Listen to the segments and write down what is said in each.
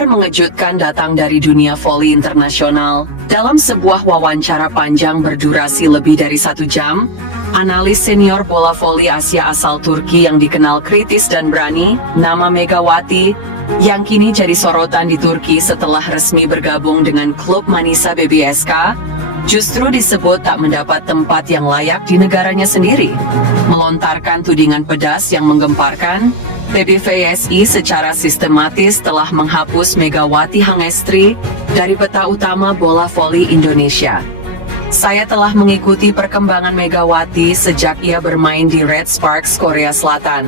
Kabar mengejutkan datang dari dunia voli internasional. Dalam sebuah wawancara panjang berdurasi lebih dari 1 jam, analis senior bola voli Asia asal Turki yang dikenal kritis dan berani, nama Megawati, yang kini jadi sorotan di Turki setelah resmi bergabung dengan klub Manisa BBSK, justru disebut tak mendapat tempat yang layak di negaranya sendiri. Melontarkan tudingan pedas yang menggemparkan, PBVSI secara sistematis telah menghapus Megawati Hangestri dari peta utama bola voli Indonesia. Saya telah mengikuti perkembangan Megawati sejak ia bermain di Red Sparks Korea Selatan.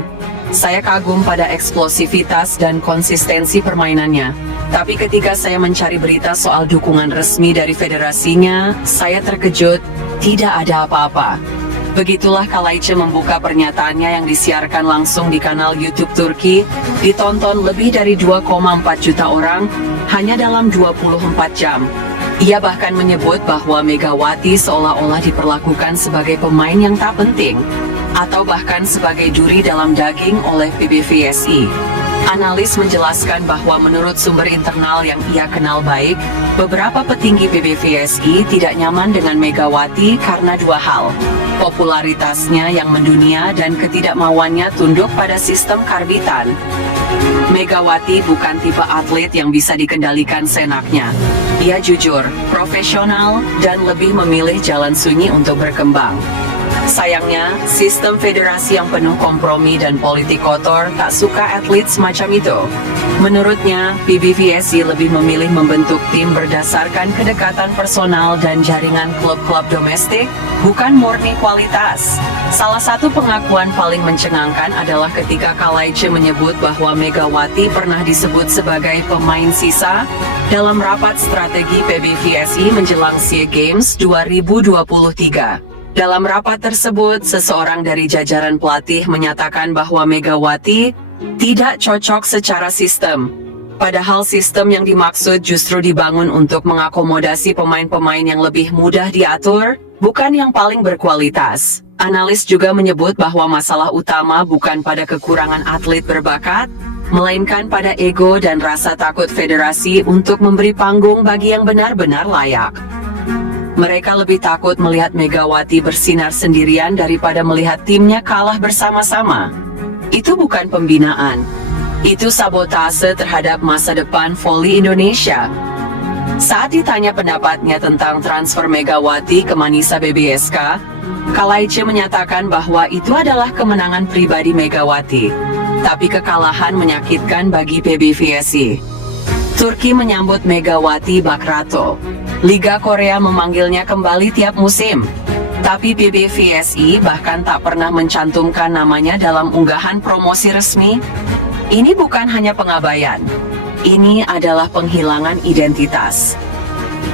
Saya kagum pada eksplosivitas dan konsistensi permainannya. Tapi ketika saya mencari berita soal dukungan resmi dari federasinya, saya terkejut, tidak ada apa-apa. Begitulah Kalaycı membuka pernyataannya yang disiarkan langsung di kanal YouTube Turki, ditonton lebih dari 2,4 juta orang, hanya dalam 24 jam. Ia bahkan menyebut bahwa Megawati seolah-olah diperlakukan sebagai pemain yang tak penting, atau bahkan sebagai duri dalam daging oleh PBVSI. Analis menjelaskan bahwa menurut sumber internal yang ia kenal baik, beberapa petinggi PBVSI tidak nyaman dengan Megawati karena 2 hal. Popularitasnya yang mendunia dan ketidakmauannya tunduk pada sistem karbitan. Megawati bukan tipe atlet yang bisa dikendalikan seenaknya. Ia jujur, profesional, dan lebih memilih jalan sunyi untuk berkembang. Sayangnya, sistem federasi yang penuh kompromi dan politik kotor tak suka atlet semacam itu. Menurutnya, PBVSI lebih memilih membentuk tim berdasarkan kedekatan personal dan jaringan klub-klub domestik, bukan murni kualitas. Salah satu pengakuan paling mencengangkan adalah ketika Kalaycı menyebut bahwa Megawati pernah disebut sebagai pemain sisa dalam rapat strategi PBVSI menjelang SEA Games 2023. Dalam rapat tersebut, seseorang dari jajaran pelatih menyatakan bahwa Megawati tidak cocok secara sistem. Padahal sistem yang dimaksud justru dibangun untuk mengakomodasi pemain-pemain yang lebih mudah diatur, bukan yang paling berkualitas. Analis juga menyebut bahwa masalah utama bukan pada kekurangan atlet berbakat, melainkan pada ego dan rasa takut federasi untuk memberi panggung bagi yang benar-benar layak. Mereka lebih takut melihat Megawati bersinar sendirian daripada melihat timnya kalah bersama-sama. Itu bukan pembinaan. Itu sabotase terhadap masa depan voli Indonesia. Saat ditanya pendapatnya tentang transfer Megawati ke Manisa BBSK, Kalaycı menyatakan bahwa itu adalah kemenangan pribadi Megawati. Tapi kekalahan menyakitkan bagi PBVSI. Turki menyambut Megawati Bakrato. Liga Korea memanggilnya kembali tiap musim. Tapi PBVSI bahkan tak pernah mencantumkan namanya dalam unggahan promosi resmi. Ini bukan hanya pengabaian. Ini adalah penghilangan identitas.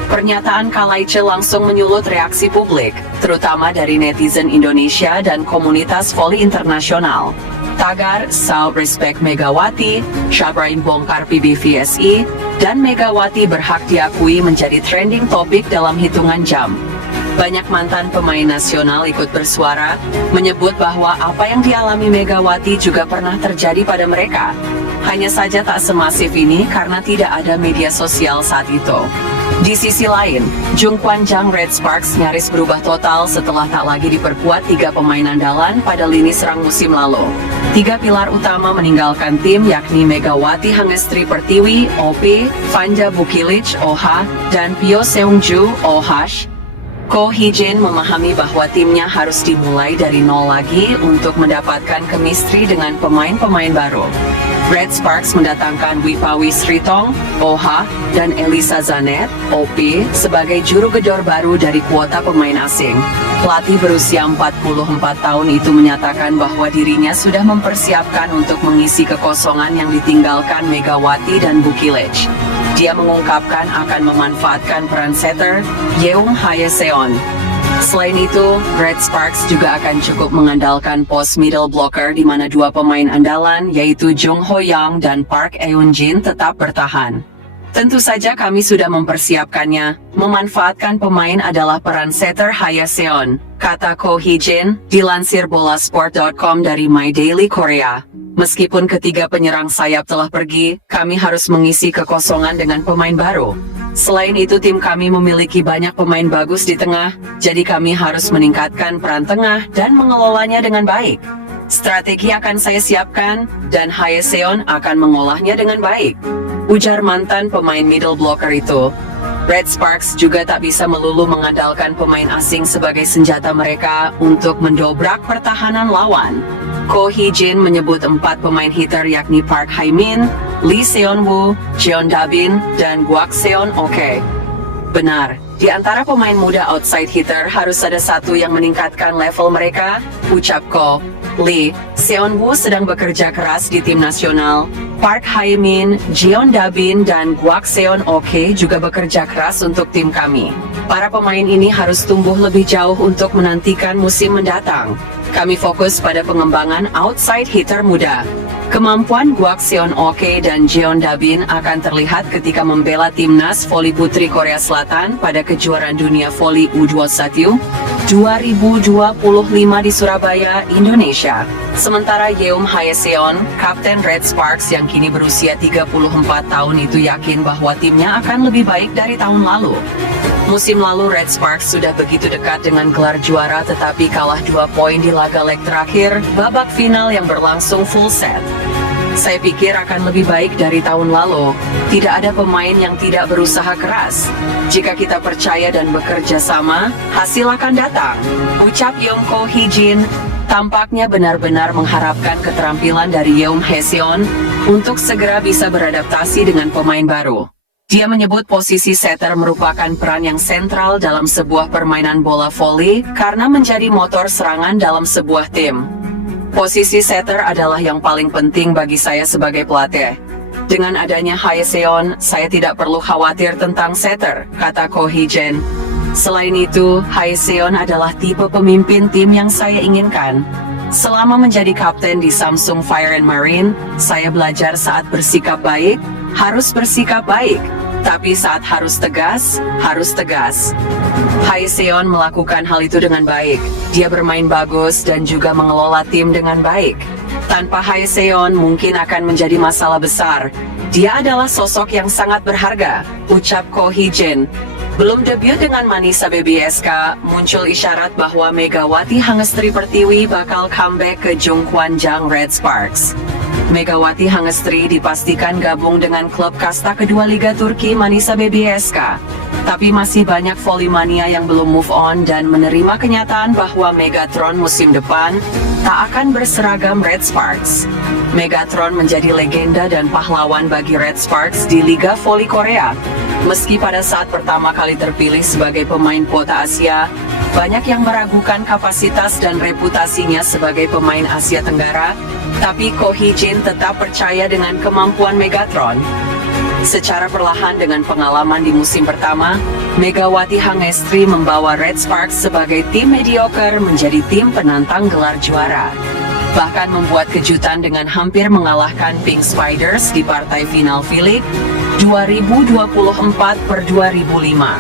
Pernyataan Kalaycı langsung menyulut reaksi publik, terutama dari netizen Indonesia dan komunitas voli internasional. Tagar "So Respect Megawati", Syabrain bongkar PBVSI, dan Megawati berhak diakui menjadi trending topik dalam hitungan jam. Banyak mantan pemain nasional ikut bersuara, menyebut bahwa apa yang dialami Megawati juga pernah terjadi pada mereka. Hanya saja tak semasif ini karena tidak ada media sosial saat itu. Di sisi lain, Jungkwan-jang Red Sparks nyaris berubah total setelah tak lagi diperkuat 3 pemain andalan pada lini serang musim lalu. 3 pilar utama meninggalkan tim yakni Megawati Hangestri Pertiwi, OP, Vanja Bukilic, OH, dan Pyo Seungju, OH. Ko Hee-jin memahami bahwa timnya harus dimulai dari nol lagi untuk mendapatkan chemistry dengan pemain-pemain baru. Red Sparks mendatangkan Wipawi Sritong, OH, dan Elisa Zanet, OP, sebagai juru gedor baru dari kuota pemain asing. Pelatih berusia 44 tahun itu menyatakan bahwa dirinya sudah mempersiapkan untuk mengisi kekosongan yang ditinggalkan Megawati dan Bukilic. Dia mengungkapkan akan memanfaatkan peran setter, Yeung Hae-seon. Selain itu, Red Sparks juga akan cukup mengandalkan pos middle blocker di mana 2 pemain andalan yaitu Jung Ho-young dan Park Eun-jin tetap bertahan. Tentu saja kami sudah mempersiapkannya. Memanfaatkan pemain adalah peran setter Hae-seon, kata Ko Hee-jin, dilansir bolasport.com dari My Daily Korea. Meskipun ketiga penyerang sayap telah pergi, kami harus mengisi kekosongan dengan pemain baru. Selain itu tim kami memiliki banyak pemain bagus di tengah, jadi kami harus meningkatkan peran tengah dan mengelolanya dengan baik. Strategi akan saya siapkan, dan Haeseon akan mengolahnya dengan baik, ujar mantan pemain middle blocker itu. Red Sparks juga tak bisa melulu mengandalkan pemain asing sebagai senjata mereka untuk mendobrak pertahanan lawan. Ko Hee-jin menyebut 4 pemain hitter yakni Park Hae-min, Lee Seon-woo, Jeon Da-bin, dan Kwak Seon-ok. Benar, di antara pemain muda outside hitter harus ada satu yang meningkatkan level mereka, ucap Ko. Lee Seon-woo sedang bekerja keras di tim nasional. Park Hae-min, Jeon Da-bin, dan Kwak Seon-ok juga bekerja keras untuk tim kami. Para pemain ini harus tumbuh lebih jauh untuk menantikan musim mendatang. Kami fokus pada pengembangan outside hitter muda. Kemampuan Kwak Seon-ok dan Jeon Da-bin akan terlihat ketika membela timnas voli putri Korea Selatan pada kejuaraan dunia voli U21 2025 di Surabaya, Indonesia. Sementara Yeom Haeseon, Kapten Red Sparks yang kini berusia 34 tahun itu yakin bahwa timnya akan lebih baik dari tahun lalu. Musim lalu Red Sparks sudah begitu dekat dengan gelar juara tetapi kalah 2 poin di laga leg terakhir, babak final yang berlangsung full set. Saya pikir akan lebih baik dari tahun lalu. Tidak ada pemain yang tidak berusaha keras. Jika kita percaya dan bekerja sama, hasil akan datang, ucap Ko Hee-jin. Tampaknya benar-benar mengharapkan keterampilan dari Yeom Haeseon untuk segera bisa beradaptasi dengan pemain baru. Dia menyebut posisi setter merupakan peran yang sentral dalam sebuah permainan bola voli karena menjadi motor serangan dalam sebuah tim. Posisi setter adalah yang paling penting bagi saya sebagai pelatih. Dengan adanya Haeseon, saya tidak perlu khawatir tentang setter, kata Ko Hee-jin. Selain itu, Haeseon adalah tipe pemimpin tim yang saya inginkan. Selama menjadi kapten di Samsung Fire and Marine, saya belajar saat bersikap baik, harus bersikap baik. Tapi saat harus tegas, harus tegas. Haeseon melakukan hal itu dengan baik. Dia bermain bagus dan juga mengelola tim dengan baik. Tanpa Haeseon mungkin akan menjadi masalah besar. Dia adalah sosok yang sangat berharga, ucap Ko Hee-jin. Belum debut dengan Manisa BBSK, muncul isyarat bahwa Megawati Hangestri Pertiwi bakal comeback ke Jungkwanjang Red Sparks. Megawati Hangestri dipastikan gabung dengan klub kasta kedua Liga Turki Manisa BBSK. Tapi masih banyak volley-mania yang belum move on dan menerima kenyataan bahwa Megatron musim depan tak akan berseragam Red Sparks. Megatron menjadi legenda dan pahlawan bagi Red Sparks di Liga Voli Korea. Meski pada saat pertama kali terpilih sebagai pemain kuota Asia, banyak yang meragukan kapasitas dan reputasinya sebagai pemain Asia Tenggara, tapi Ko Hee-jin tetap percaya dengan kemampuan Megatron. Secara perlahan dengan pengalaman di musim pertama, Megawati Hangestri membawa Red Sparks sebagai tim mediocre menjadi tim penantang gelar juara. Bahkan membuat kejutan dengan hampir mengalahkan Pink Spiders di partai final V-League 2024/2005.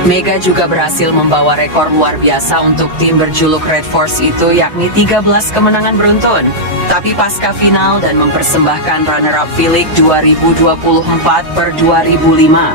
Mega juga berhasil membawa rekor luar biasa untuk tim berjuluk Red Force itu yakni 13 kemenangan beruntun. Tapi pasca final dan mempersembahkan runner-up V-League 2024/2005.